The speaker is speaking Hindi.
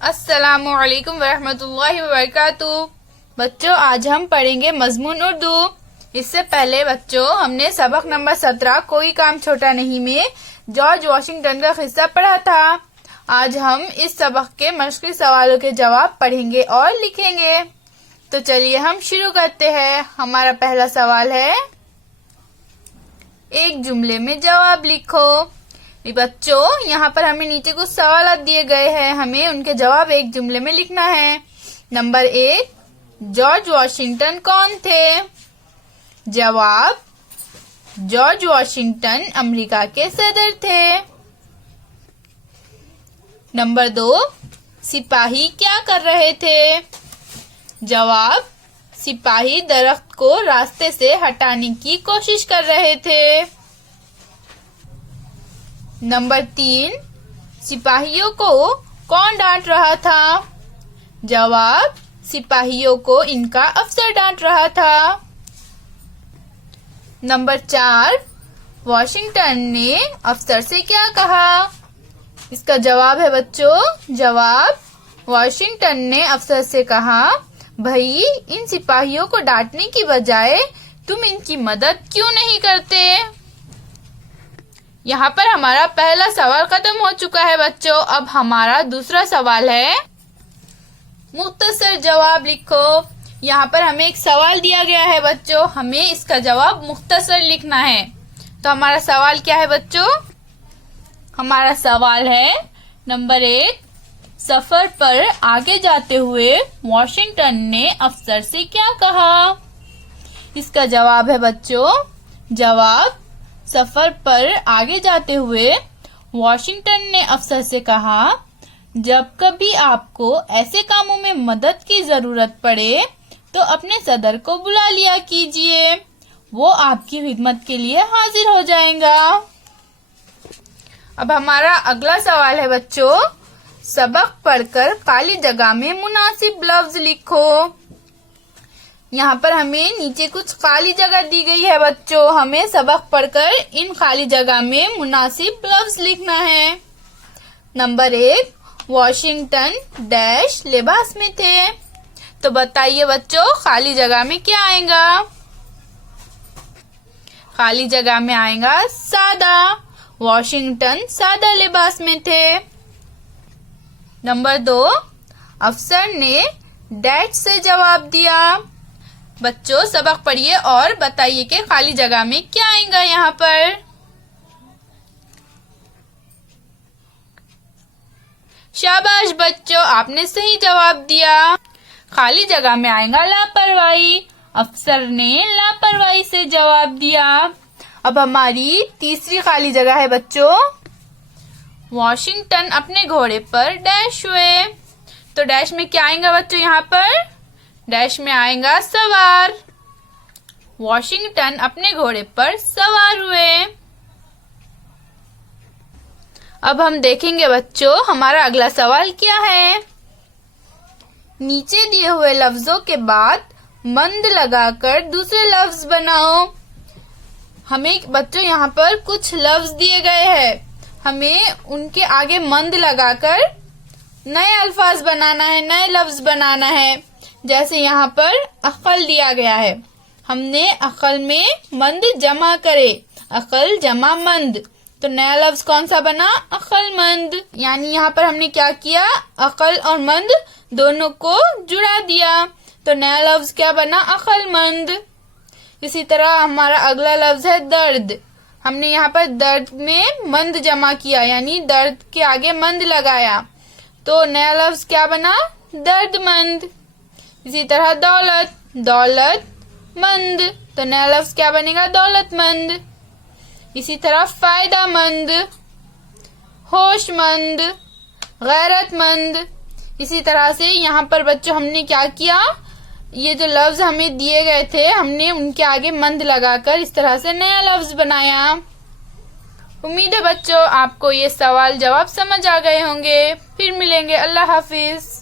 अस्सलामुअलैकुम वरहमतुल्लाहि वबरकातुहू। बच्चों, आज हम पढ़ेंगे मजमून उर्दू। इससे पहले बच्चों हमने सबक नंबर 17 कोई काम छोटा नहीं में जॉर्ज वॉशिंगटन का किस्सा पढ़ा था। आज हम इस सबक के मश्क़ी सवालों के जवाब पढ़ेंगे और लिखेंगे। तो चलिए हम शुरू करते हैं। हमारा पहला सवाल है, एक जुमले में जवाब लिखो। बच्चों, यहाँ पर हमें नीचे कुछ सवाल दिए गए हैं, हमें उनके जवाब एक जुमले में लिखना है। नंबर 1, जॉर्ज वॉशिंगटन कौन थे? जवाब, जॉर्ज वॉशिंगटन अमेरिका के सदर थे। नंबर 2, सिपाही क्या कर रहे थे? जवाब, सिपाही दरख्त को रास्ते से हटाने की कोशिश कर रहे थे। नंबर 3, सिपाहियों को कौन डांट रहा था? जवाब, सिपाहियों को इनका अफसर डांट रहा था। नंबर 4, वॉशिंगटन ने अफसर से क्या कहा? इसका जवाब है बच्चों, जवाब, वॉशिंगटन ने अफसर से कहा, भाई इन सिपाहियों को डांटने की बजाय तुम इनकी मदद क्यों नहीं करते? यहाँ पर हमारा पहला सवाल खत्म हो चुका है बच्चों। अब हमारा दूसरा सवाल है, मुख्तसर जवाब लिखो। यहाँ पर हमें एक सवाल दिया गया है बच्चों, हमें इसका जवाब मुख्तसर लिखना है। तो हमारा सवाल क्या है बच्चों? हमारा सवाल है नंबर 1, सफर पर आगे जाते हुए वॉशिंगटन ने अफसर से क्या कहा? इसका जवाब है बच्चों, जवाब, सफर पर आगे जाते हुए वॉशिंगटन ने अफसर से कहा, जब कभी आपको ऐसे कामों में मदद की जरूरत पड़े तो अपने सदर को बुला लिया कीजिए, वो आपकी खिदमत के लिए हाजिर हो जाएगा। अब हमारा अगला सवाल है बच्चों, सबक पढ़कर खाली जगह में मुनासिब लफ्ज लिखो। यहाँ पर हमें नीचे कुछ खाली जगह दी गई है बच्चों, हमें सबक पढ़कर इन खाली जगह में मुनासिब लफ्ज लिखना है। नंबर 1, वॉशिंगटन डैश लिबास में थे। तो बताइए बच्चों, खाली जगह में क्या आएगा? खाली जगह में आएगा सादा। वॉशिंगटन सादा लिबास में थे। नंबर 2, अफसर ने डैश से जवाब दिया। बच्चों, सबक पढ़िए और बताइए कि खाली जगह में क्या आएगा यहाँ पर। शाबाश बच्चों, आपने सही जवाब दिया। खाली जगह में आएगा लापरवाही। अफसर ने लापरवाही से जवाब दिया। अब हमारी तीसरी खाली जगह है बच्चों, वॉशिंगटन अपने घोड़े पर डैश हुए। तो डैश में क्या आएगा बच्चों? यहाँ पर डैश में आएगा सवार। वॉशिंगटन अपने घोड़े पर सवार हुए। अब हम देखेंगे बच्चों हमारा अगला सवाल क्या है। नीचे दिए हुए लफ्जों के बाद मंद लगाकर दूसरे लफ्ज बनाओ। हमें बच्चों यहाँ पर कुछ लफ्ज दिए गए हैं, हमें उनके आगे मंद लगाकर नए अल्फाज बनाना है, नए लफ्ज बनाना है। जैसे यहाँ पर अक्ल दिया गया है, हमने अक्ल में मंद जमा करे, अक्ल जमा मंद, तो नया लफ्ज कौन सा बना? अक्लमंद। यानी यहाँ पर हमने क्या किया? अक्ल और मंद दोनों को जुड़ा दिया, तो नया लफ्ज क्या बना? अक्लमंद। इसी तरह हमारा अगला लफ्ज है दर्द। हमने यहाँ पर दर्द में मंद जमा किया, यानी दर्द के आगे मंद लगाया, तो नया लफ्ज क्या बना? दर्दमंद। इसी तरह दौलत, दौलतमंद, तो नया लफ्ज क्या बनेगा? दौलतमंद। इसी तरह फायदामंद, होशमंद, गैरतमंद। इसी तरह से यहाँ पर बच्चों हमने क्या किया? ये जो लफ्ज हमें दिए गए थे, हमने उनके आगे मंद लगाकर इस तरह से नया लफ्ज बनाया। उम्मीद है बच्चों आपको ये सवाल जवाब समझ आ गए होंगे। फिर मिलेंगे। अल्लाह हाफिज।